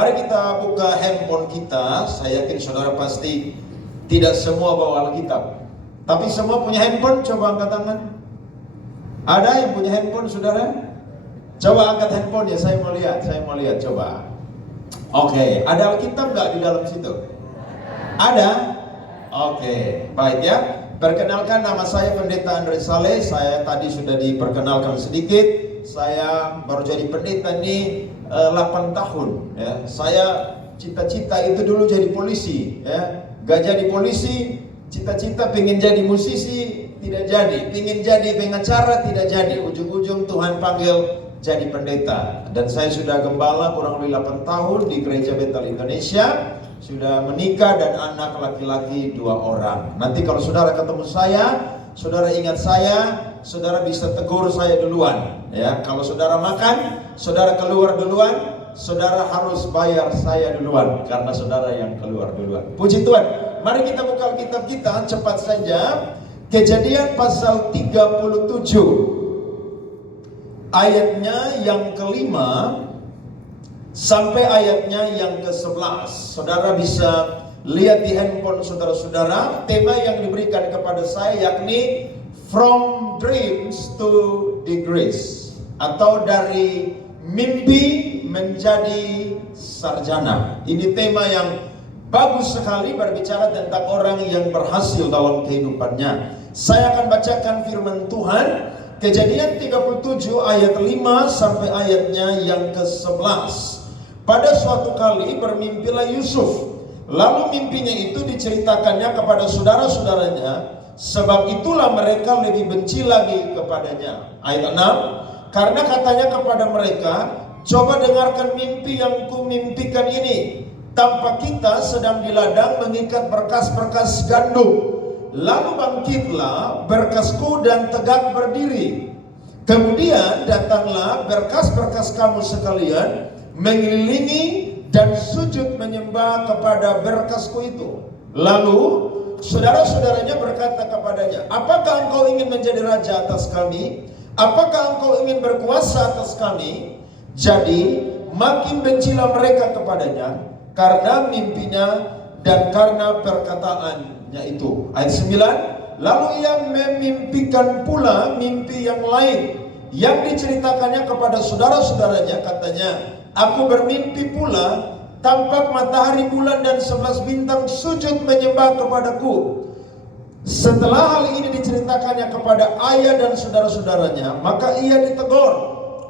Mari kita buka handphone kita. Saya yakin saudara pasti tidak semua bawa Alkitab, tapi semua punya handphone. Coba angkat tangan. Ada yang punya handphone, saudara? Coba angkat handphone ya, saya mau lihat, coba. Oke, ada Alkitab nggak di dalam situ? Ada? Oke, baik ya. Perkenalkan, nama saya Pendeta Andre Saleh. Saya tadi sudah diperkenalkan sedikit. Saya baru jadi pendeta ini 8 tahun ya. Saya cita-cita itu dulu jadi polisi ya. Gak jadi polisi, cita-cita pengen jadi musisi, tidak jadi. Pengen jadi pengacara, tidak jadi. Ujung-ujung Tuhan panggil jadi pendeta. Dan saya sudah gembala kurang lebih 8 tahun di Gereja Betel Indonesia. Sudah menikah dan anak laki-laki 2 orang. Nanti kalau saudara ketemu saya, saudara ingat saya, saudara bisa tegur saya duluan ya. Kalau saudara makan, saudara keluar duluan, saudara harus bayar saya duluan karena saudara yang keluar duluan. Puji Tuhan. Mari kita buka Alkitab kita cepat saja. Kejadian pasal 37 ayatnya yang kelima sampai ayatnya yang ke-11. Saudara bisa lihat di handphone saudara-saudara. Tema yang diberikan kepada saya yakni From Dreams to Degrees, atau dari mimpi menjadi sarjana. Ini tema yang bagus sekali, berbicara tentang orang yang berhasil dalam kehidupannya. Saya akan bacakan firman Tuhan, Kejadian 37 ayat 5 sampai ayatnya yang ke-11. Pada suatu kali bermimpilah Yusuf. Lalu mimpinya itu diceritakannya kepada saudara-saudaranya, sebab itulah mereka lebih benci lagi kepadanya. Ayat 6, karena katanya kepada mereka, coba dengarkan mimpi yang kumimpikan ini. Tampak kita sedang di ladang mengikat berkas-berkas gandum. Lalu bangkitlah berkasku dan tegak berdiri. Kemudian datanglah berkas-berkas kamu sekalian, mengelilingi dan sujud menyembah kepada berkasku itu. Lalu saudara-saudaranya berkata kepadanya, apakah engkau ingin menjadi raja atas kami? Apakah engkau ingin berkuasa atas kami? Jadi makin bencilah mereka kepadanya karena mimpinya dan karena perkataannya itu. Ayat 9, lalu ia memimpikan pula mimpi yang lain yang diceritakannya kepada saudara-saudaranya. Katanya, aku bermimpi pula, tampak matahari, bulan dan 11 bintang sujud menyembah kepadaku. Setelah hal ini diceritakannya kepada ayah dan saudara-saudaranya, maka ia ditegur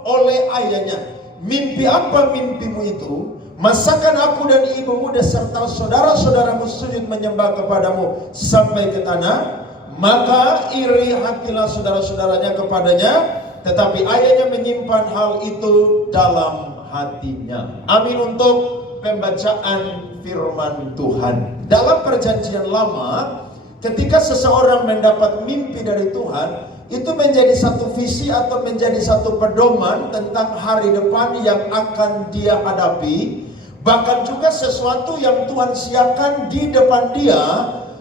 oleh ayahnya. Mimpi apa mimpimu itu? Masakan aku dan ibumu serta saudara-saudaramu sujud menyembah kepadamu sampai ke tanah? Maka iri hatilah saudara-saudaranya kepadanya, tetapi ayahnya menyimpan hal itu dalam hatinya. Amin untuk pembacaan firman Tuhan. Dalam perjanjian lama, ketika seseorang mendapat mimpi dari Tuhan, itu menjadi satu visi atau menjadi satu pedoman tentang hari depan yang akan dia hadapi. Bahkan juga sesuatu yang Tuhan siapkan di depan dia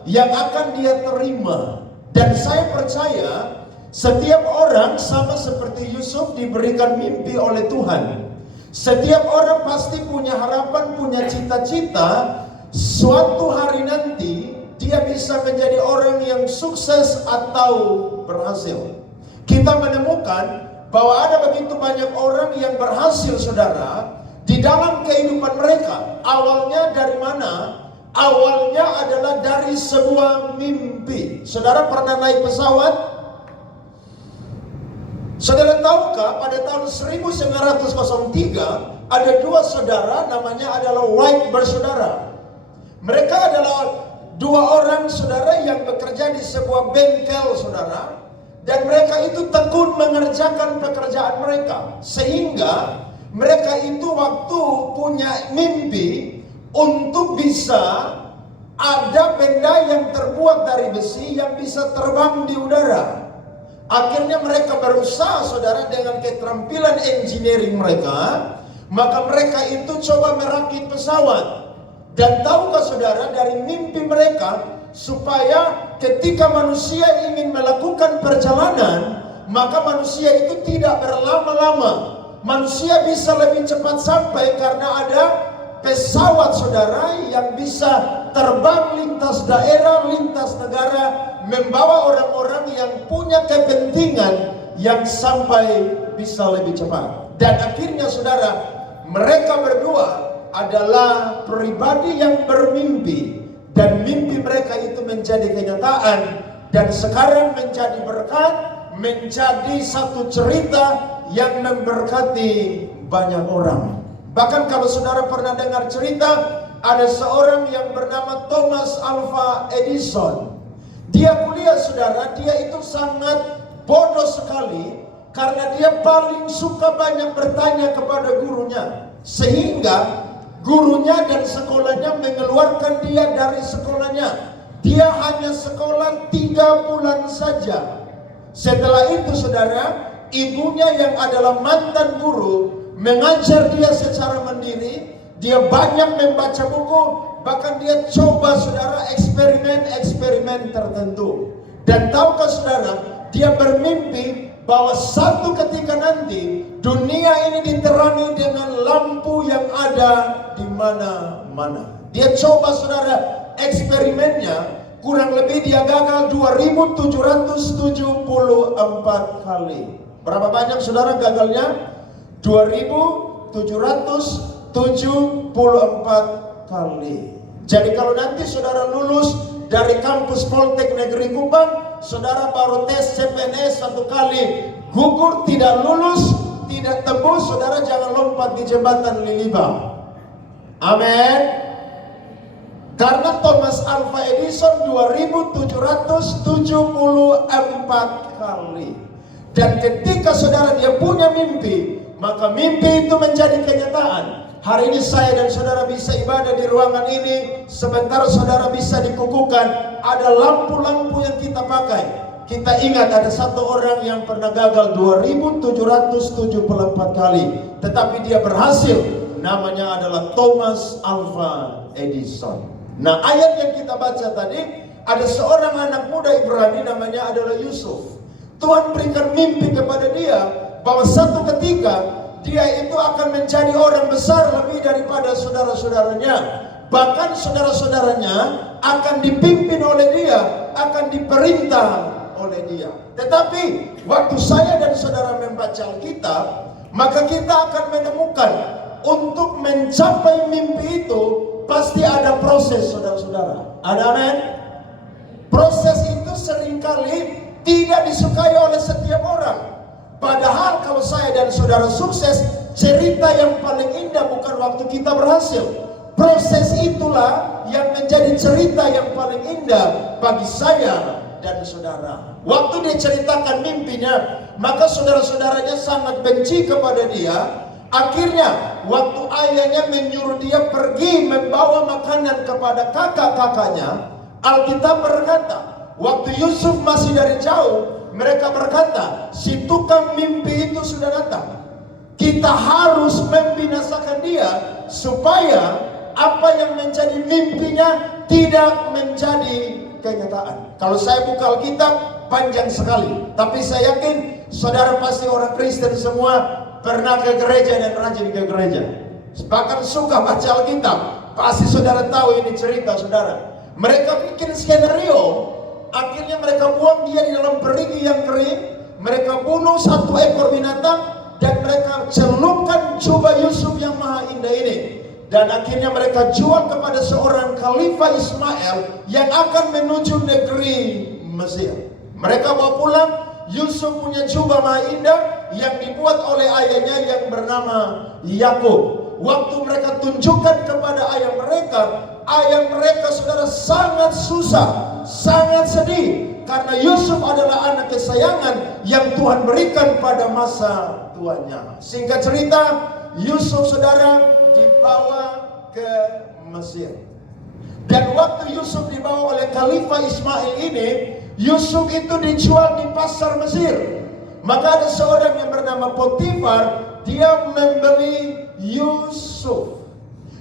yang akan dia terima. Dan saya percaya setiap orang sama seperti Yusuf diberikan mimpi oleh Tuhan. Setiap orang pasti punya harapan, punya cita-cita suatu hari nanti dia bisa menjadi orang yang sukses atau berhasil. Kita menemukan bahwa ada begitu banyak orang yang berhasil, saudara, di dalam kehidupan mereka. Awalnya dari mana? Awalnya adalah dari sebuah mimpi. Saudara pernah naik pesawat? Saudara tahukah pada tahun 1903 ada 2 saudara, namanya adalah White bersaudara. Mereka adalah 2 orang saudara yang bekerja di sebuah bengkel, saudara. Dan mereka itu tekun mengerjakan pekerjaan mereka, sehingga mereka itu waktu punya mimpi untuk bisa ada benda yang terbuat dari besi yang bisa terbang di udara. Akhirnya mereka berusaha, saudara, dengan keterampilan engineering mereka, maka mereka itu coba merakit pesawat. Dan tahukah saudara, dari mimpi mereka, supaya ketika manusia ingin melakukan perjalanan, maka manusia itu tidak berlama-lama. Manusia bisa lebih cepat sampai karena ada pesawat saudara yang bisa terbang lintas daerah, lintas negara, membawa orang-orang yang punya kepentingan yang sampai bisa lebih cepat. Dan akhirnya saudara, mereka berdua adalah pribadi yang bermimpi, dan mimpi mereka itu menjadi kenyataan, dan sekarang menjadi berkat, menjadi satu cerita yang memberkati banyak orang. Bahkan kalau saudara pernah dengar cerita, ada seorang yang bernama Thomas Alva Edison. Dia kuliah saudara, dia itu sangat bodoh sekali karena dia paling suka banyak bertanya kepada gurunya, sehingga gurunya dan sekolahnya mengeluarkan dia dari sekolahnya. Dia hanya sekolah 3 bulan saja. Setelah itu saudara, ibunya yang adalah mantan guru mengajar dia secara mandiri. Dia banyak membaca buku, bahkan dia coba saudara eksperimen-eksperimen tertentu. Dan tahukah saudara, dia bermimpi bahwa satu ketika nanti dunia ini diterangi dengan lampu yang ada di mana-mana. Dia coba saudara eksperimennya, kurang lebih dia gagal 2774 kali. Berapa banyak saudara gagalnya? 2774 kali. Jadi kalau nanti saudara lulus dari kampus Poltek Negeri Kupang, saudara baru tes CPNS 1 kali, gugur, tidak lulus, tidak tembus, saudara jangan lompat di jembatan Liliba. Amin. Karena Thomas Alva Edison 2774 kali. Dan ketika saudara dia punya mimpi, maka mimpi itu menjadi kenyataan. Hari ini saya dan saudara bisa ibadah di ruangan ini, sebentar saudara bisa dikukuhkan, ada lampu-lampu yang kita pakai. Kita ingat ada satu orang yang pernah gagal 2774 kali, tetapi dia berhasil. Namanya adalah Thomas Alva Edison. Nah, ayat yang kita baca tadi, ada seorang anak muda Ibrani namanya adalah Yusuf. Tuhan berikan mimpi kepada dia bahwa satu ketika dia itu akan menjadi orang besar lebih daripada saudara-saudaranya. Bahkan saudara-saudaranya akan dipimpin oleh dia, akan diperintah oleh dia. Tetapi waktu saya dan saudara membaca Alkitab, maka kita akan menemukan untuk mencapai mimpi itu pasti ada proses, saudara-saudara. Ada amin? Proses itu seringkali tidak disukai oleh setiap orang. Padahal kalau saya dan saudara sukses, cerita yang paling indah bukan waktu kita berhasil. Proses itulah yang menjadi cerita yang paling indah bagi saya dan saudara. Waktu dia ceritakan mimpinya, maka saudara-saudaranya sangat benci kepada dia. Akhirnya waktu ayahnya menyuruh dia pergi membawa makanan kepada kakak-kakaknya, Alkitab berkata, waktu Yusuf masih dari jauh, mereka berkata, si tukang mimpi itu sudah datang. Kita harus membinasakan dia supaya apa yang menjadi mimpinya tidak menjadi kenyataan. Kalau saya buka Alkitab panjang sekali, tapi saya yakin saudara pasti orang Kristen semua pernah ke gereja dan rajin ke gereja, bahkan suka baca Alkitab. Pasti saudara tahu ini cerita saudara. Mereka bikin skenario, akhirnya mereka buang dia di dalam perigi yang kering. Mereka bunuh satu ekor binatang dan mereka celupkan jubah Yusuf yang maha indah ini. Dan akhirnya mereka jual kepada seorang Khalifah Ismail yang akan menuju negeri Mesir. Mereka bawa pulang Yusuf punya jubah maha indah yang dibuat oleh ayahnya yang bernama Yakub. Waktu mereka tunjukkan kepada ayah mereka saudara sangat susah, sangat sedih, karena Yusuf adalah anak kesayangan yang Tuhan berikan pada masa tuanya. Singkat cerita, Yusuf saudara dibawa ke Mesir. Dan waktu Yusuf dibawa oleh Khalifah Ismail ini, Yusuf itu dijual di pasar Mesir. Maka ada seorang yang bernama Potifar, dia membeli Yusuf.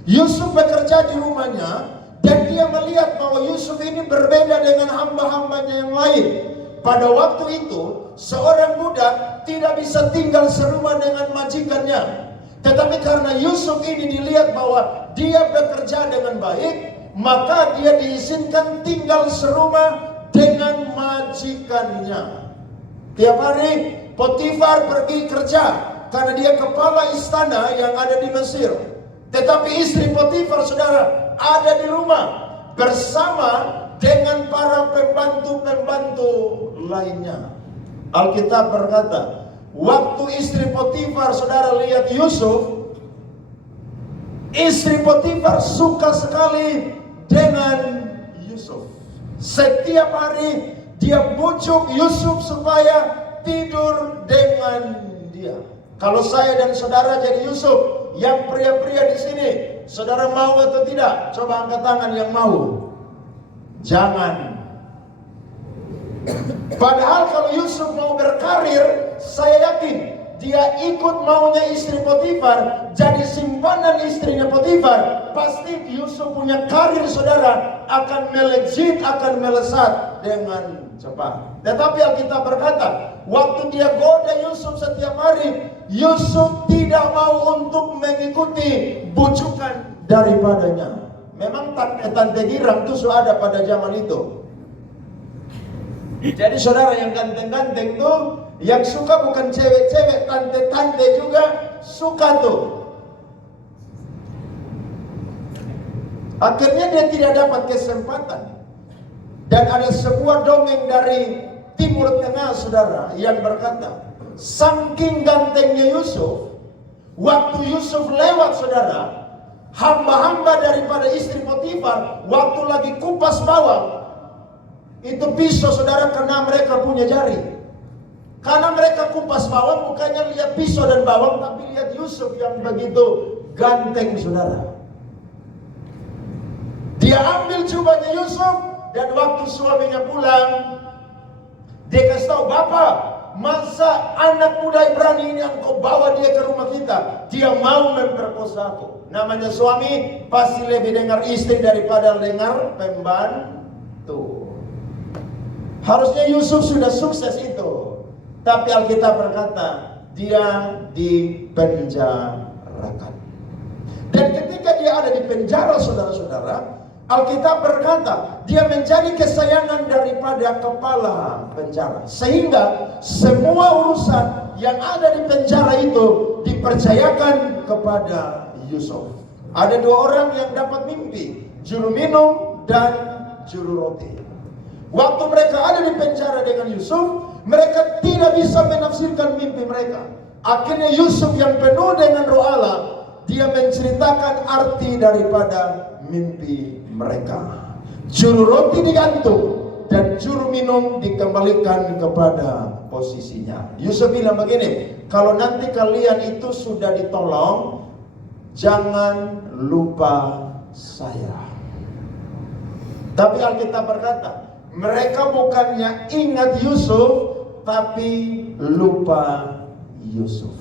Yusuf bekerja di rumahnya dan dia melihat bahwa Yusuf ini berbeda dengan hamba-hambanya yang lain. Pada waktu itu, seorang budak tidak bisa tinggal serumah dengan majikannya. Tetapi karena Yusuf ini dilihat bahwa dia bekerja dengan baik, maka dia diizinkan tinggal serumah dengan majikannya. Tiap hari Potifar pergi kerja karena dia kepala istana yang ada di Mesir. Tetapi istri Potifar, saudara, ada di rumah bersama dengan para pembantu-pembantu lainnya. Alkitab berkata, waktu istri Potifar, saudara, lihat Yusuf, istri Potifar suka sekali dengan Yusuf. Setiap hari dia bujuk Yusuf supaya tidur dengan dia. Kalau saya dan saudara jadi Yusuf, yang pria-pria di sini, saudara mau atau tidak? Coba angkat tangan yang mau. Jangan. Padahal kalau Yusuf mau berkarir, saya yakin dia ikut maunya istri Potifar, jadi simpanan istrinya Potifar. Pasti Yusuf punya karir, saudara, akan melejit, akan melesat dengan cepat. Tetapi Alkitab berkata, waktu dia goda Yusuf setiap hari, Yusuf tidak mau untuk mengikuti bujukan daripadanya. Memang tante girang itu sudah ada pada zaman itu. Jadi saudara, yang ganteng-ganteng tuh, yang suka bukan cewek-cewek, tante-tante juga suka tuh. Akhirnya dia tidak dapat kesempatan. Dan ada sebuah dongeng dari Timur Tengah, saudara, yang berkata, saking gantengnya Yusuf, waktu Yusuf lewat, saudara, hamba-hamba daripada istri Potifar, waktu lagi kupas bawang, itu pisau, saudara, karena mereka punya jari. Karena mereka kupas bawang, bukannya lihat pisau dan bawang, tapi lihat Yusuf yang begitu ganteng, saudara. Dia ambil jubahnya Yusuf, dan waktu suaminya pulang, dia kasih tahu, "Bapak, masa anak muda Ibrani ini yang kau bawa dia ke rumah kita? Dia mau memperkosa aku." Namanya suami pasti lebih dengar istri daripada dengar pembantu. Harusnya Yusuf sudah sukses itu. Tapi Alkitab berkata, dia dipenjarakan. Dan ketika dia ada di penjara, saudara-saudara, Alkitab berkata, dia menjadi kesayangan daripada kepala penjara. Sehingga semua urusan yang ada di penjara itu dipercayakan kepada Yusuf. Ada dua orang yang dapat mimpi, juru minum dan juru roti. Waktu mereka ada di penjara dengan Yusuf, mereka tidak bisa menafsirkan mimpi mereka. Akhirnya Yusuf yang penuh dengan Roh Allah, dia menceritakan arti daripada mimpi mereka. Juru roti digantung dan juru minum dikembalikan kepada posisinya. Yusuf bilang begini, kalau nanti kalian itu sudah ditolong, jangan lupa saya. Tapi Alkitab berkata, mereka bukannya ingat Yusuf, tapi lupa Yusuf.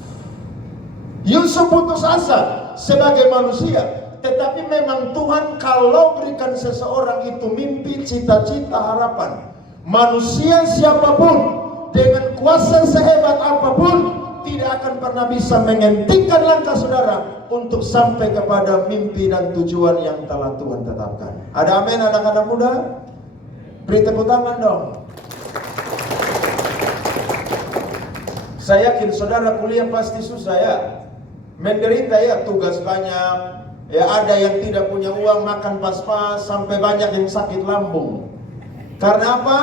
Yusuf putus asa sebagai manusia. Tetapi memang Tuhan kalau berikan seseorang itu mimpi, cita-cita, harapan, manusia siapapun dengan kuasa sehebat apapun tidak akan pernah bisa menghentikan langkah saudara untuk sampai kepada mimpi dan tujuan yang telah Tuhan tetapkan. Ada amin anak-anak muda? Beri tepuk tangan dong. Saya yakin saudara kuliah pasti susah ya, menderita ya, tugas banyak. Ya, ada yang tidak punya uang makan pas-pas, sampai banyak yang sakit lambung. Karena apa?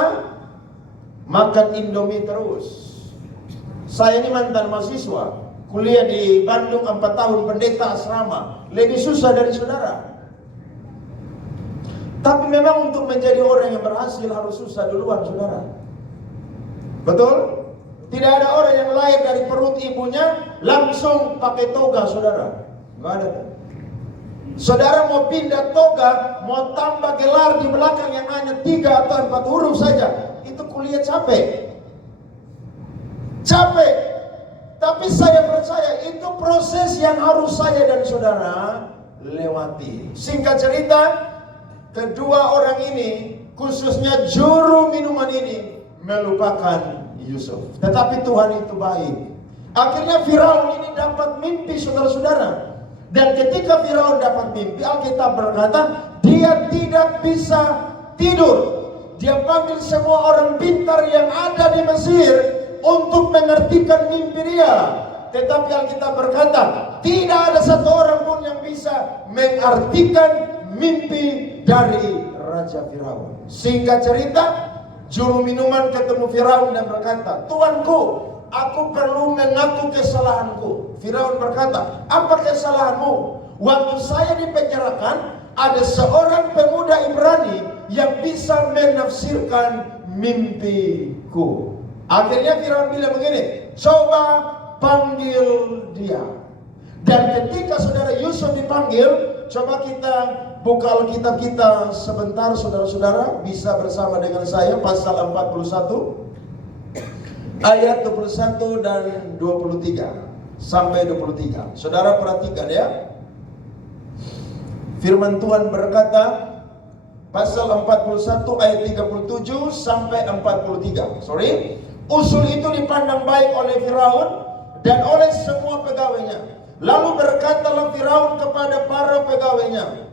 Makan Indomie terus. Saya ini mantan mahasiswa, kuliah di Bandung 4 tahun, pendeta asrama. Lebih susah dari saudara. Tapi memang untuk menjadi orang yang berhasil harus susah duluan, saudara. Betul? Tidak ada orang yang lahir dari perut ibunya langsung pakai toga, saudara. Nggak ada. Saudara mau pindah toga, mau tambah gelar di belakang yang hanya 3 atau 4 huruf saja, itu kuliah capek. Capek. Tapi saya percaya itu proses yang harus saya dan saudara lewati. Singkat cerita, kedua orang ini, khususnya juru minuman ini, melupakan Yusuf. Tetapi Tuhan itu baik. Akhirnya Firaun ini dapat mimpi, saudara-saudara. Dan ketika Firaun dapat mimpi, Alkitab berkata, dia tidak bisa tidur. Dia panggil semua orang pintar yang ada di Mesir untuk mengertikan mimpi dia. Tetapi Alkitab berkata, tidak ada satu orang pun yang bisa mengartikan mimpi dari Raja Firaun. Singkat cerita, juru minuman ketemu Firaun dan berkata, Tuanku, aku perlu mengaku kesalahanku. Firaun berkata, apa kesalahanmu? Waktu saya dipenjarakan, ada seorang pemuda Ibrani yang bisa menafsirkan mimpiku. Akhirnya Firaun bilang begini, coba panggil dia. Dan ketika saudara Yusuf dipanggil, coba kita buka Alkitab kita sebentar, saudara-saudara, bisa bersama dengan saya, pasal 41. Ayat 21 dan 23 sampai 23. Saudara perhatikan ya. Firman Tuhan berkata, pasal 41 ayat 37 sampai 43. Usul itu dipandang baik oleh Firaun dan oleh semua pegawainya. Lalu berkatalah Firaun kepada para pegawainya,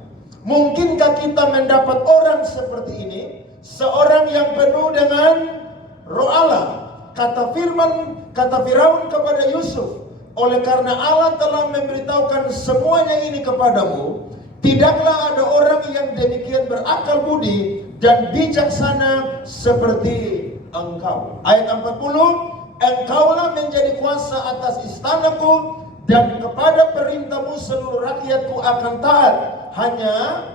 mungkinkah kita mendapat orang seperti ini, seorang yang penuh dengan Roh Allah? Kata Firaun kepada Yusuf, oleh karena Allah telah memberitahukan semuanya ini kepadamu, tidaklah ada orang yang demikian berakal budi dan bijaksana seperti engkau. Ayat 40, engkaulah menjadi kuasa atas istanaku dan kepada perintahmu seluruh rakyatku akan taat. Hanya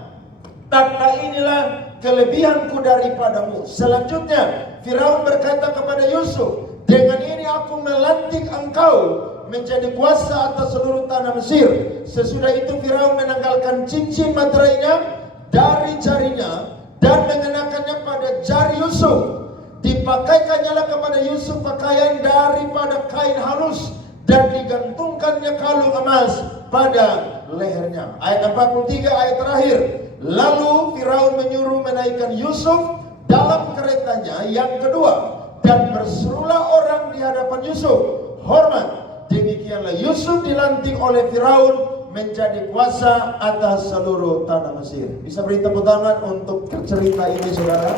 tatkala inilah kelebihanku daripadamu. Selanjutnya Firaun berkata kepada Yusuf, dengan ini aku melantik engkau menjadi kuasa atas seluruh tanah Mesir. Sesudah itu Firaun menanggalkan cincin materainya dari jarinya dan mengenakannya pada jari Yusuf. Dipakaikannya kepada Yusuf pakaian daripada kain halus dan digantungkannya kalung emas pada lehernya. Ayat 43, ayat terakhir. Lalu Firaun menyuruh menaikkan Yusuf dalam keretanya yang kedua, dan berserulah orang di hadapan Yusuf, hormat. Demikianlah Yusuf dilantik oleh Firaun menjadi kuasa atas seluruh tanah Mesir. Bisa beri tepuk tangan untuk cerita ini, saudara.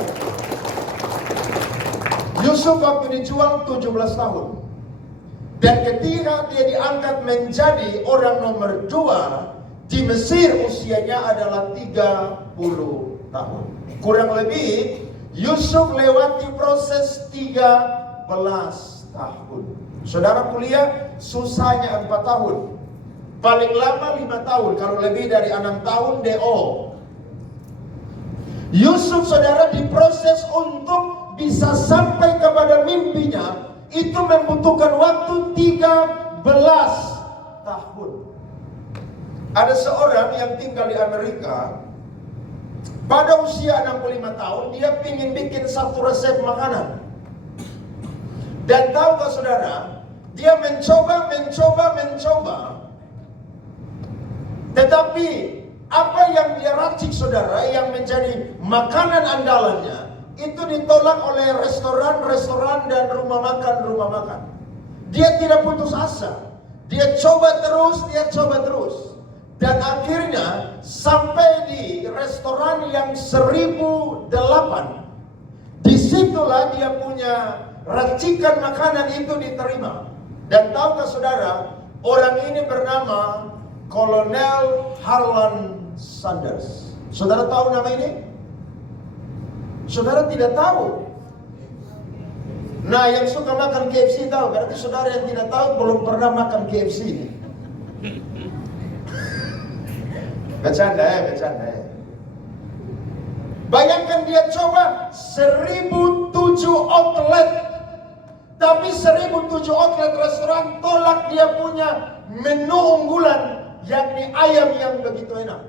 Yusuf waktu dijual 17 tahun. Dan ketika dia diangkat menjadi orang nomor 2 di Mesir, usianya adalah 30 tahun. Kurang lebih Yusuf lewati proses 13 tahun. Saudara kuliah susahnya 4 tahun. Paling lama 5 tahun. Kalau lebih dari 6 tahun DO. Yusuf, saudara, diproses untuk bisa sampai kepada mimpinya. Itu membutuhkan waktu 13 tahun. Ada seorang yang tinggal di Amerika. Pada usia 65 tahun, dia ingin bikin satu resep makanan. Dan tahukah saudara, dia mencoba. Tetapi apa yang dia racik, saudara, yang menjadi makanan andalannya, itu ditolak oleh restoran dan rumah makan. Dia tidak putus asa. Dia coba terus. Dan akhirnya sampai di restoran yang 1008. Disitulah dia punya racikan makanan itu diterima. Dan tahukah saudara, orang ini bernama Kolonel Harlan Sanders. Saudara tahu nama ini? Saudara tidak tahu. Nah, yang suka makan KFC tahu. Berarti saudara yang tidak tahu belum pernah makan KFC. Bercanda ya. Bayangkan dia coba 1007 outlet. Tapi 1007 outlet restoran tolak dia punya menu unggulan, yakni ayam yang begitu enak.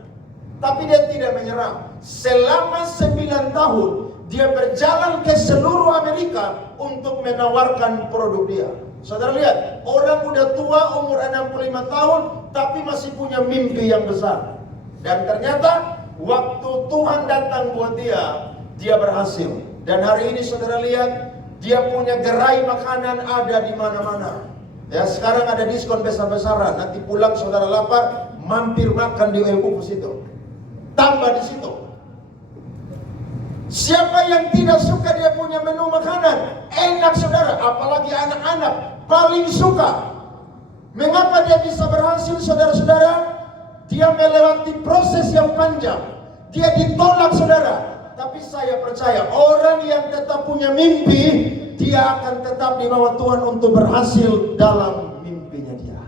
Tapi dia tidak menyerah. Selama 9 tahun dia berjalan ke seluruh Amerika untuk menawarkan produk dia. Saudara lihat, orang udah tua umur 65 tahun tapi masih punya mimpi yang besar. Dan ternyata waktu Tuhan datang buat dia berhasil. Dan hari ini saudara lihat, dia punya gerai makanan ada di mana-mana. Ya, sekarang ada diskon besar-besaran. Nanti pulang saudara lapar, mampir makan di Pupus itu. Tambah di situ. Siapa yang tidak suka dia punya menu makanan? Enak saudara, apalagi anak-anak paling suka. Mengapa dia bisa berhasil saudara-saudara? Dia melewati proses yang panjang. Dia ditolak saudara. Tapi saya percaya orang yang tetap punya mimpi, dia akan tetap dibawa Tuhan untuk berhasil dalam mimpinya dia.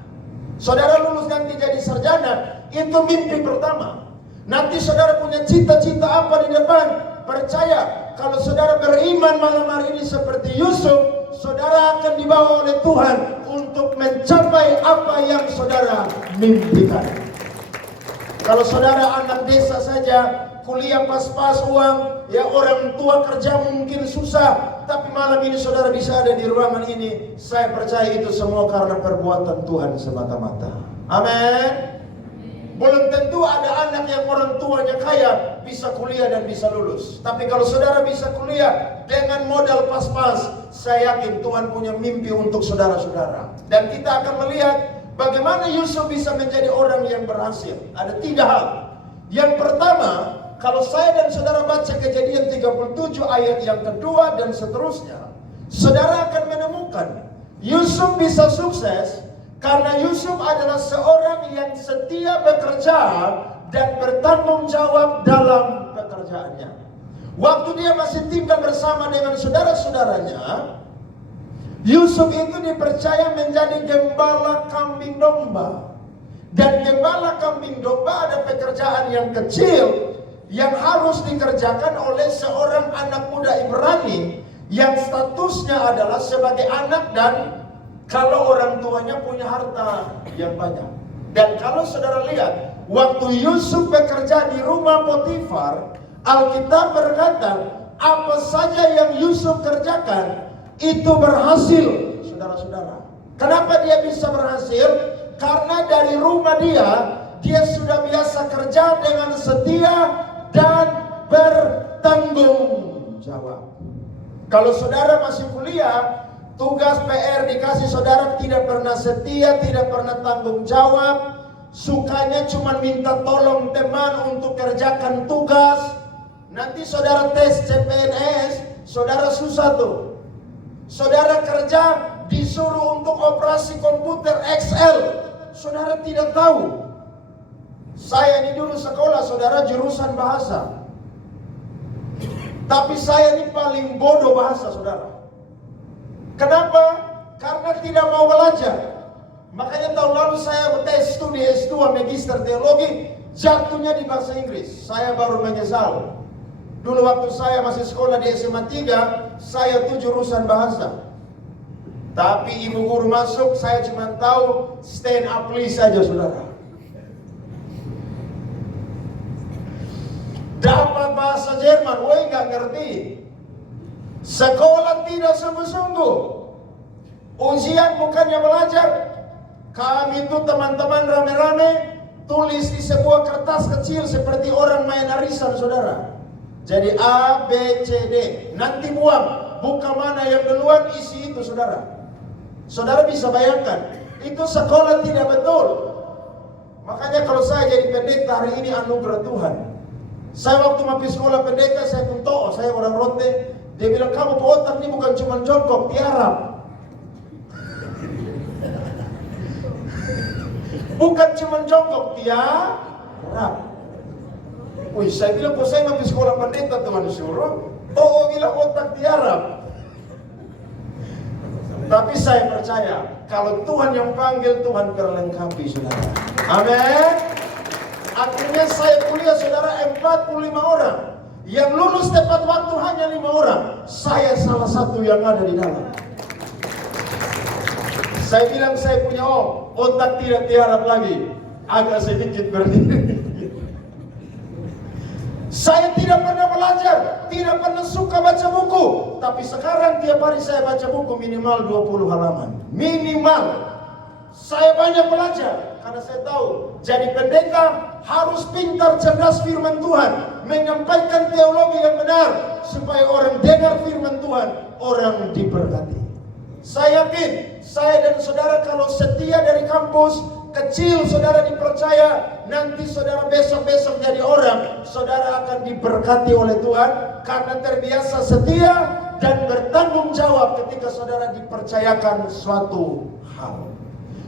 Saudara lulus nanti jadi sarjana, itu mimpi pertama. Nanti saudara punya cita-cita apa di depan? Percaya, kalau saudara beriman malam hari ini seperti Yusuf, saudara akan dibawa oleh Tuhan untuk mencapai apa yang saudara mimpikan. Kalau saudara anak desa saja, kuliah pas-pas uang, ya orang tua kerja mungkin susah, tapi malam ini saudara bisa ada di ruangan ini, saya percaya itu semua karena perbuatan Tuhan semata-mata. Amin. Belum tentu ada anak yang orang tuanya kaya bisa kuliah dan bisa lulus. Tapi kalau saudara bisa kuliah dengan modal pas-pas, saya yakin Tuhan punya mimpi untuk saudara-saudara. Dan kita akan melihat bagaimana Yusuf bisa menjadi orang yang berhasil. Ada 3 hal. Yang pertama, kalau saya dan saudara baca Kejadian 37 ayat yang kedua dan seterusnya, saudara akan menemukan Yusuf bisa sukses karena Yusuf adalah seorang yang setia bekerja dan bertanggung jawab dalam pekerjaannya. Waktu dia masih tinggal bersama dengan saudara-saudaranya, Yusuf itu dipercaya menjadi gembala kambing domba. Dan gembala kambing domba ada pekerjaan yang kecil yang harus dikerjakan oleh seorang anak muda Ibrani yang statusnya adalah sebagai anak dan kalau orang tuanya punya harta yang banyak. Dan kalau saudara lihat, waktu Yusuf bekerja di rumah Potifar, Alkitab berkata, apa saja yang Yusuf kerjakan, itu berhasil, saudara-saudara. Kenapa dia bisa berhasil? Karena dari rumah dia sudah biasa kerja dengan setia dan bertanggung jawab. Kalau saudara masih kuliah, tugas PR dikasih saudara tidak pernah setia, tidak pernah tanggung jawab, sukanya cuma minta tolong teman untuk kerjakan tugas. Nanti saudara tes CPNS, saudara susah tuh. Saudara kerja disuruh untuk operasi komputer Excel, saudara tidak tahu. Saya ini dulu sekolah saudara jurusan bahasa, tapi saya ini paling bodoh bahasa saudara. Kenapa? Karena tidak mau belajar. Makanya tahun lalu saya tes studi S2 Magister Teologi, jatuhnya di bahasa Inggris. Saya baru menyesal. Dulu waktu saya masih sekolah di SMA 3, saya tuh jurusan bahasa. Tapi ibu guru masuk, saya cuma tahu stand up please saja saudara. Dapat bahasa Jerman, woi nggak ngerti. Sekolah tidak sungguh-sungguh. Ujian bukannya belajar. Kami itu teman-teman rame-rame tulis di sebuah kertas kecil seperti orang main arisan saudara. Jadi A, B, C, D. Nanti buang. Buka mana yang duluan, isi itu saudara. Saudara bisa bayangkan, itu sekolah tidak betul. Makanya kalau saya jadi pendeta hari ini anugerah Tuhan. Saya waktu masih sekolah pendeta, saya pun tahu, saya orang Rote. Dia bilang, kamu ke otak ini bukan cuma jongkok, tiarap. Bukan cuma jongkok, tiarap. Wih, saya bilang, kok saya masih sekolah pendeta Tuhan suruh? Oh, bilang otak tiarap. Tapi saya percaya, kalau Tuhan yang panggil, Tuhan perlengkapi saudara. Amin. Akhirnya saya kuliah saudara 45 orang. Yang lulus tepat waktu hanya 5 orang. Saya salah satu yang ada di dalam. Saya bilang saya punya otak tidak tiarap lagi. Agak sedikit berdiri. Saya tidak pernah belajar, tidak pernah suka baca buku. Tapi sekarang tiap hari saya baca buku minimal 20 halaman. Minimal. Saya banyak belajar. Karena saya tahu, jadi pendeta harus pintar cerdas firman Tuhan. Menyampaikan teologi yang benar. Supaya orang dengar firman Tuhan, orang diberkati. Saya yakin, saya dan saudara kalau setia dari kampus kecil, saudara dipercaya, nanti saudara besok-besok jadi orang, saudara akan diberkati oleh Tuhan karena terbiasa setia dan bertanggung jawab ketika saudara dipercayakan suatu hal.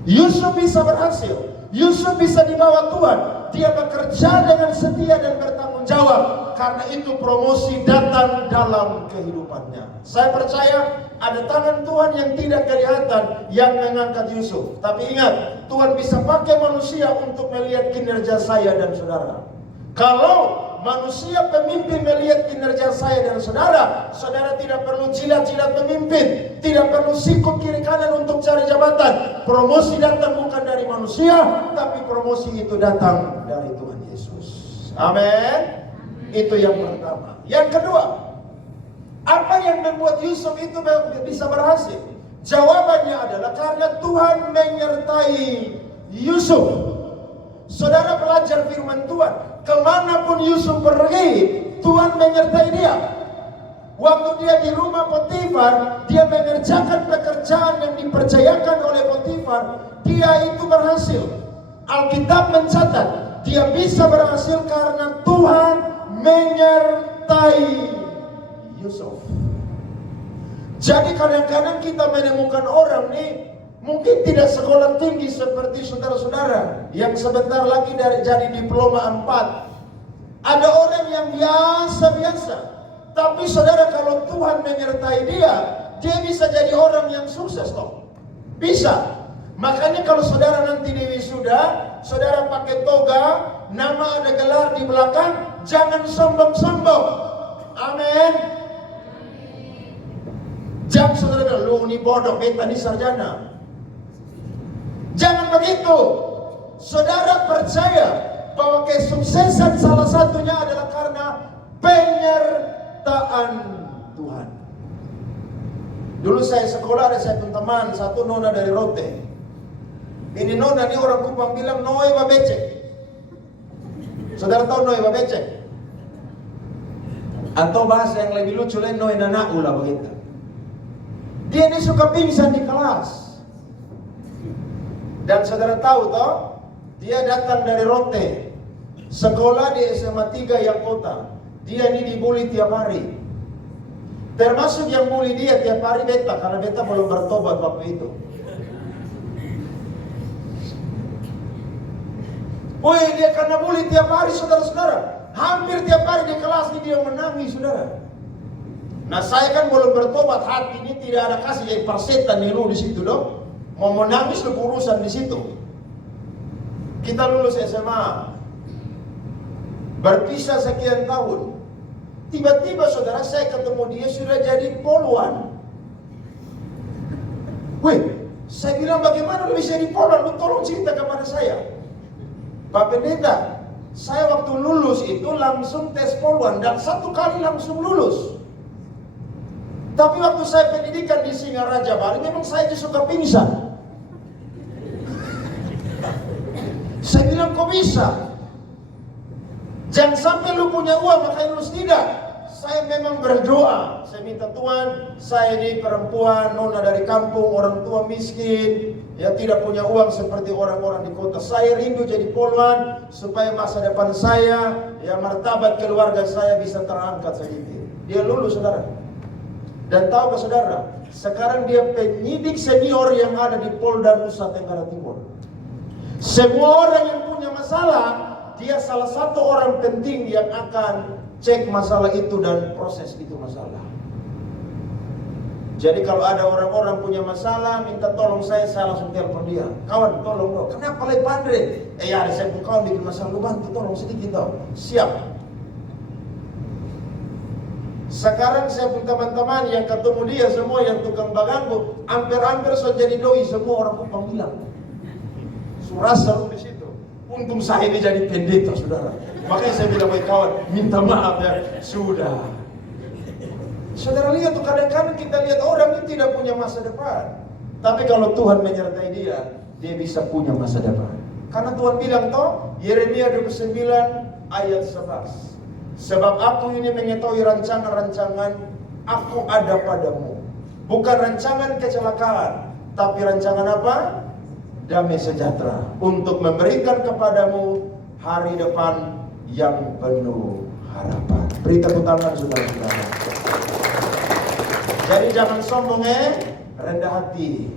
Yusuf bisa berhasil, Yusuf bisa dibawa Tuhan, dia bekerja dengan setia dan bertanggung jawab, karena itu promosi datang dalam kehidupannya. Saya percaya ada tangan Tuhan yang tidak kelihatan yang mengangkat Yusuf. Tapi ingat, Tuhan bisa pakai manusia untuk melihat kinerja saya dan saudara. Kalau manusia pemimpin melihat kinerja saya dan saudara, saudara tidak perlu jilat-jilat pemimpin, tidak perlu sikut kiri kanan untuk cari jabatan. Promosi datang bukan dari manusia, tapi promosi itu datang dari Tuhan Yesus. Amin. Itu yang pertama. Yang kedua, apa yang membuat Yusuf itu bisa berhasil? Jawabannya adalah karena Tuhan menyertai Yusuf. Saudara belajar firman Tuhan, kemanapun Yusuf pergi, Tuhan menyertai dia. Waktu dia di rumah Potifar, dia mengerjakan pekerjaan yang dipercayakan oleh Potifar, dia itu berhasil. Alkitab mencatat, dia bisa berhasil karena Tuhan menyertai Yusuf. Jadi kadang-kadang kita menemukan orang nih mungkin tidak sekolah tinggi seperti saudara-saudara yang sebentar lagi jadi diploma 4. Ada orang yang biasa-biasa, tapi saudara kalau Tuhan menyertai dia bisa jadi orang yang sukses toh. Bisa. Makanya kalau saudara nanti di wisuda, saudara pakai toga, nama ada gelar di belakang, jangan sombong-sombong. Amin. Jangan saudara bilang, lu ini bodoh, beta ini sarjana. Jangan begitu. Saudara percaya bahwa kesuksesan salah satunya adalah karena penyertaan Tuhan. Dulu saya sekolah, ada saya teman, satu nona dari Rote. Ini nona ini orang Kupang bilang Noe Babecek. Saudara tahu Noe Babecek? Atau bahasa yang lebih lucu lain Noe Nanau lah begitu. Dia ini suka pingsan di kelas. Dan saudara tahu toh, dia datang dari Rote, sekolah di SMA 3 yang kota. Dia ini dibully tiap hari. Termasuk yang bully dia tiap hari beta, karena beta belum bertobat waktu itu. Woi, dia karena bully tiap hari saudara-saudara. Hampir tiap hari di kelas ini dia menangis saudara. Nah saya kan belum bertobat, hati ini tidak ada kasih jadi persetan niru di situ dong. Mau menangis lu urusan di situ. Kita lulus SMA, berpisah sekian tahun. Tiba-tiba saudara saya ketemu dia sudah jadi poluan. Wih, saya bilang bagaimana lu bisa jadi poluan? Lu tolong cerita kepada saya. Pak Pendeta, saya waktu lulus itu langsung tes poluan dan 1 kali langsung lulus. Tapi waktu saya pendidikan di Singaraja Bali, memang saya suka pingsan. Saya bilang, kok bisa? Jangan sampai lu punya uang, makanya lulus tidak. Saya memang berdoa. Saya minta Tuhan, saya ini perempuan, nona dari kampung, orang tua miskin, ya tidak punya uang seperti orang-orang di kota. Saya rindu jadi poluan, supaya masa depan saya, ya martabat keluarga saya bisa terangkat sedikit. Dia lulus, saudara. Dan tahu ke saudara, sekarang dia penyidik senior yang ada di Polda Nusa Tenggara Timur. Semua orang yang punya masalah, dia salah satu orang penting yang akan cek masalah itu dan proses itu masalah. Jadi kalau ada orang-orang punya masalah, minta tolong saya langsung telepon dia. Kawan, tolong dong. Kenapa le Pandre? Ya ada saya pun kawan bikin masalah, lu bantu tolong sedikit dong. Siap. Sekarang saya pun teman-teman yang ketemu dia semua yang tukang baganggu, hampir-hampir sudah jadi doi semua orang Kupang bilang. Surasa lu di situ. Untung saya ini jadi pendeta, saudara. Makanya saya bilang, baik kawan, minta maaf ya. Sudah. Saudara lihat tuh kadang-kadang kita lihat orang ini tidak punya masa depan. Tapi kalau Tuhan menyertai dia bisa punya masa depan. Karena Tuhan bilang toh, Yeremia 29 ayat 11. Sebab aku ini mengetahui rancangan-rancangan aku ada padamu. Bukan rancangan kecelakaan, tapi rancangan apa? Damai sejahtera, untuk memberikan kepadamu hari depan yang penuh harapan. Beri tepuk tangan saudara-saudara. Jadi jangan sombong, rendah hati.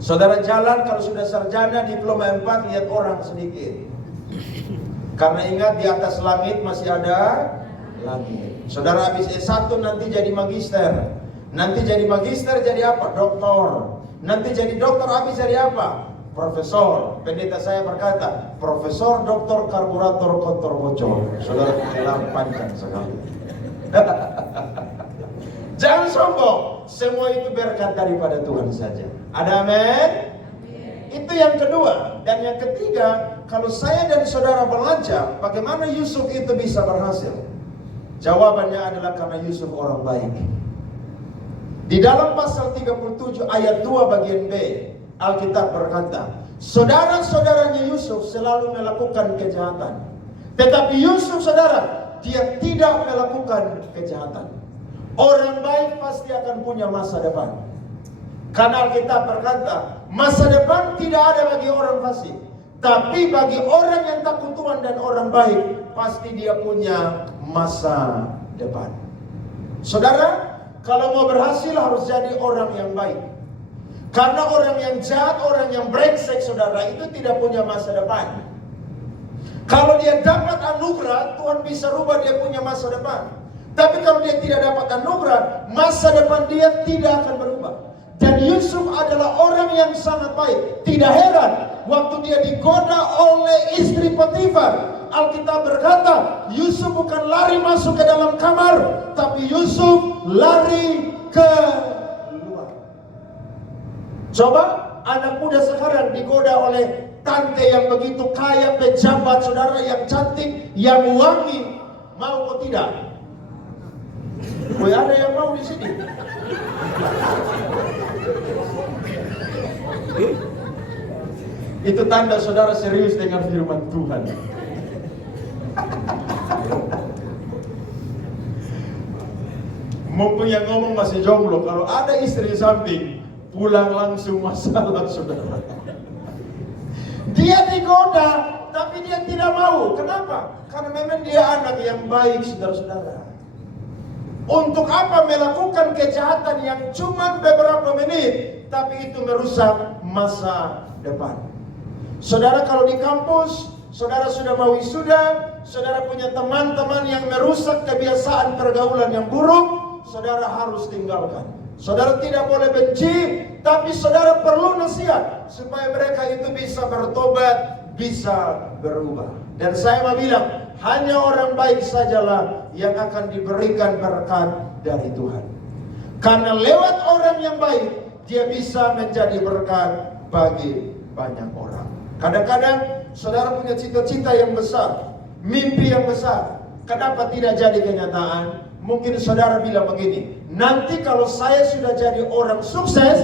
Saudara jalan kalau sudah sarjana diploma 4, lihat orang sedikit. Karena ingat di atas langit masih ada langit. Saudara habis S1 nanti jadi magister. Nanti jadi magister jadi apa? Doktor. Nanti jadi dokter habis jadi apa? Profesor. Pendeta saya berkata, Profesor Doktor Karburator Kotor Bocor. Saudara kelam panjang sekali. Jangan sombong. Semua itu berkat daripada Tuhan saja. Ada amin? Itu yang kedua. Dan yang ketiga, kalau saya dan saudara belajar bagaimana Yusuf itu bisa berhasil, jawabannya adalah karena Yusuf orang baik. Di dalam pasal 37 ayat 2 bagian B, Alkitab berkata, saudara-saudaranya Yusuf selalu melakukan kejahatan, tetapi Yusuf, saudara, dia tidak melakukan kejahatan. Orang baik pasti akan punya masa depan. Karena Alkitab berkata, masa depan tidak ada bagi orang fasik, tapi bagi orang yang takut Tuhan dan orang baik, pasti dia punya masa depan. Saudara, kalau mau berhasil harus jadi orang yang baik. Karena orang yang jahat, orang yang brengsek, saudara, itu tidak punya masa depan. Kalau dia dapat anugerah, Tuhan bisa rubah dia punya masa depan. Tapi kalau dia tidak dapat anugerah, masa depan dia tidak akan berubah. Dan Yusuf adalah orang yang sangat baik. Tidak heran waktu dia digoda oleh istri Potifar, Alkitab berkata, Yusuf bukan lari masuk ke dalam kamar, tapi Yusuf lari ke luar. Coba anak muda sekarang digoda oleh tante yang begitu kaya, pejabat, saudara yang cantik, yang wangi, mau atau tidak? Woi, ada yang mau di sini? Itu tanda saudara serius dengan firman Tuhan. Mumpung yang ngomong masih jomblo, kalau ada istri samping, pulang langsung masalah saudara. Dia digoda, tapi dia tidak mau. Kenapa? Karena memang dia anak yang baik, saudara-saudara. Untuk apa melakukan kejahatan yang cuma beberapa menit, tapi itu merusak masa depan. Saudara kalau di kampus, saudara sudah mau wisuda, saudara punya teman-teman yang merusak kebiasaan pergaulan yang buruk, saudara harus tinggalkan. Saudara tidak boleh benci, tapi saudara perlu nasihat supaya mereka itu bisa bertobat, bisa berubah. Dan saya mau bilang, hanya orang baik sajalah yang akan diberikan berkat dari Tuhan. Karena lewat orang yang baik, dia bisa menjadi berkat bagi banyak orang. Kadang-kadang saudara punya cita-cita yang besar, mimpi yang besar. Kenapa tidak jadi kenyataan? Mungkin saudara bilang begini, nanti kalau saya sudah jadi orang sukses,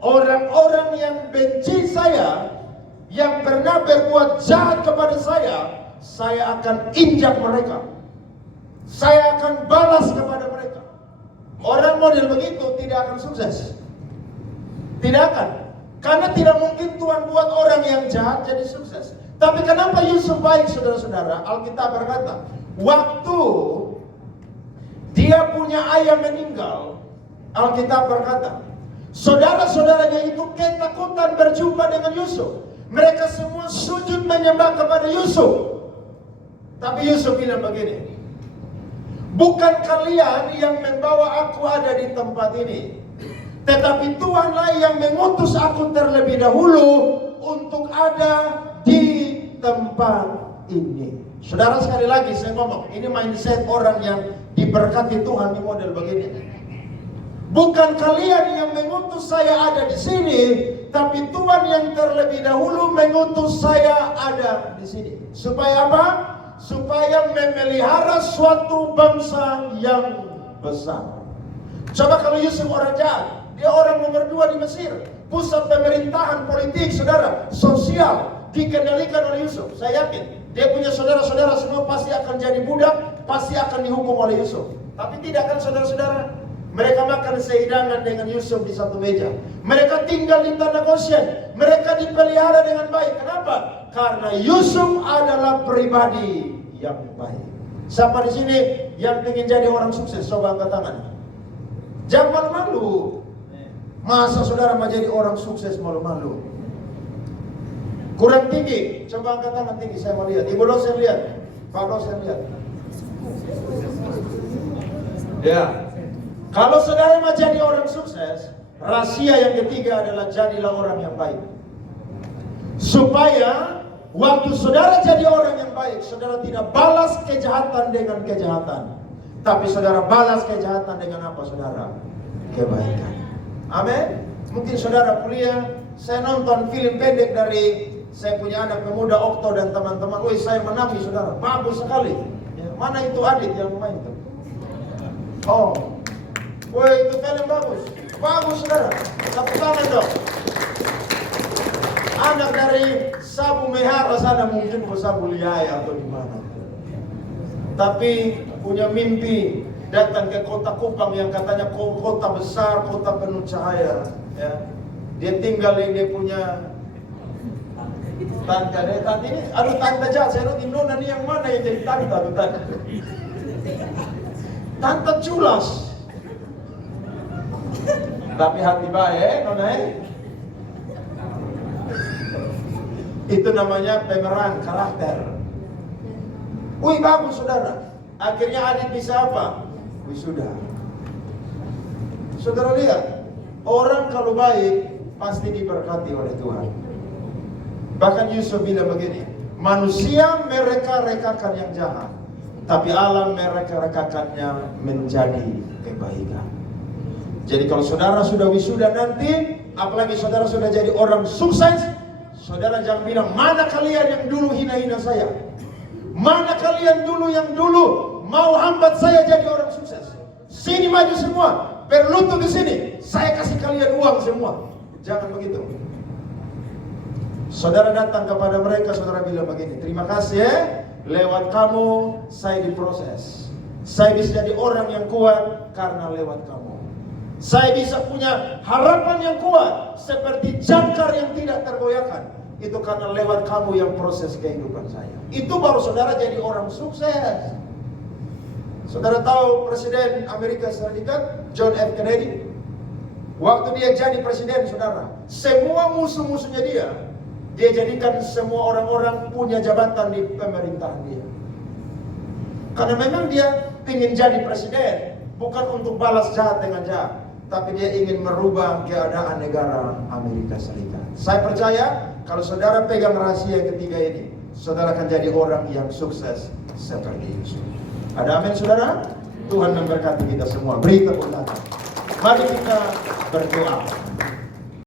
orang-orang yang benci saya, yang pernah berbuat jahat kepada saya akan injak mereka. Saya akan balas kepada mereka. Orang model begitu tidak akan sukses. Tidak akan. Karena tidak mungkin Tuhan buat orang yang jahat jadi sukses. Tapi kenapa Yusuf baik, saudara-saudara? Alkitab berkata, waktu dia punya ayah meninggal, Alkitab berkata, saudara-saudaranya itu ketakutan berjumpa dengan Yusuf. Mereka semua sujud menyembah kepada Yusuf. Tapi Yusuf bilang begini, bukan kalian yang membawa aku ada di tempat ini, tetapi Tuhanlah yang mengutus aku terlebih dahulu untuk ada di tempat ini. Saudara, sekali lagi saya ngomong, ini mindset orang yang diberkati Tuhan di model begini. Bukan kalian yang mengutus saya ada di sini, tapi Tuhan yang terlebih dahulu mengutus saya ada di sini. Supaya apa? Supaya memelihara suatu bangsa yang besar. Coba kalau Yusuf orang jahat, dia orang nomor 2 di Mesir, pusat pemerintahan politik, saudara, sosial, dikendalikan oleh Yusuf. Saya yakin dia punya saudara-saudara semua pasti akan jadi budak, pasti akan dihukum oleh Yusuf. Tapi tidak kan saudara-saudara? Mereka makan sehidangan dengan Yusuf di satu meja. Mereka tinggal di tanah Goshen. Mereka dipelihara dengan baik. Kenapa? Karena Yusuf adalah pribadi yang baik. Siapa di sini yang ingin jadi orang sukses? Coba angkat tangan. Jangan malu-malu. Masa saudara mau jadi orang sukses malu-malu? Kurang tinggi. Coba angkat tangan tinggi, saya mau lihat. Ibu dosen lihat. Pak dosen lihat. Ya. Kalau saudara mau jadi orang sukses, rahasia yang ketiga adalah jadilah orang yang baik. Supaya waktu saudara jadi orang yang baik, saudara tidak balas kejahatan dengan kejahatan, tapi saudara balas kejahatan dengan apa saudara? Kebaikan. Amin. Mungkin saudara kuliah, saya nonton film pendek dari saya punya anak pemuda Okto dan teman-teman. Wih, saya menangis saudara, bagus sekali. Ya, mana itu Adit yang main itu? Oh, wih, itu film bagus, bagus saudara. Tepuk tangan dong. Anak dari Sabu Mehara sana mungkin ke Sabu Liai atau di mana. Tapi punya mimpi datang ke kota Kupang yang katanya kota besar, kota penuh cahaya. Ya. Dia tinggal yang dia punya tante. Tante ini, aduh tante jahat. Saya nonton Nona ini yang mana yang jadi tante? Tante, tante culas. Tapi hati baik, Nona. Itu namanya pemeran karakter. Wih, bagus saudara. Akhirnya Adit bisa apa? Wisuda. Saudara lihat, orang kalau baik pasti diberkati oleh Tuhan. Bahkan Yusuf bilang begini, manusia mereka-rekakan yang jahat, tapi Allah mereka-rekakannya menjadi kebaikan. Jadi kalau saudara sudah wisuda nanti, apalagi saudara sudah jadi orang sukses, saudara jangan bilang, mana kalian yang dulu hina-hina saya? Mana kalian dulu yang dulu mau hambat saya jadi orang sukses? Sini maju semua, berlutut di sini, saya kasih kalian uang semua. Jangan begitu. Saudara datang kepada mereka, saudara bilang begini, terima kasih ya, lewat kamu saya diproses. Saya bisa jadi orang yang kuat karena lewat kamu. Saya bisa punya harapan yang kuat seperti jangkar yang tidak tergoyahkan. Itu karena lewat kamu yang proses kehidupan saya. Itu baru saudara jadi orang sukses. Saudara tahu Presiden Amerika Serikat John F. Kennedy? Waktu dia jadi presiden, saudara, semua musuh-musuhnya dia jadikan semua orang-orang punya jabatan di pemerintahan dia. Karena memang dia ingin jadi presiden, bukan untuk balas jahat dengan jahat, tapi dia ingin merubah keadaan negara Amerika Serikat. Saya percaya kalau saudara pegang rahasia yang ketiga ini, saudara akan jadi orang yang sukses seperti Yusuf. Ada amin saudara? Tuhan memberkati kita semua. Beri tepuk tangan. Mari kita berdoa.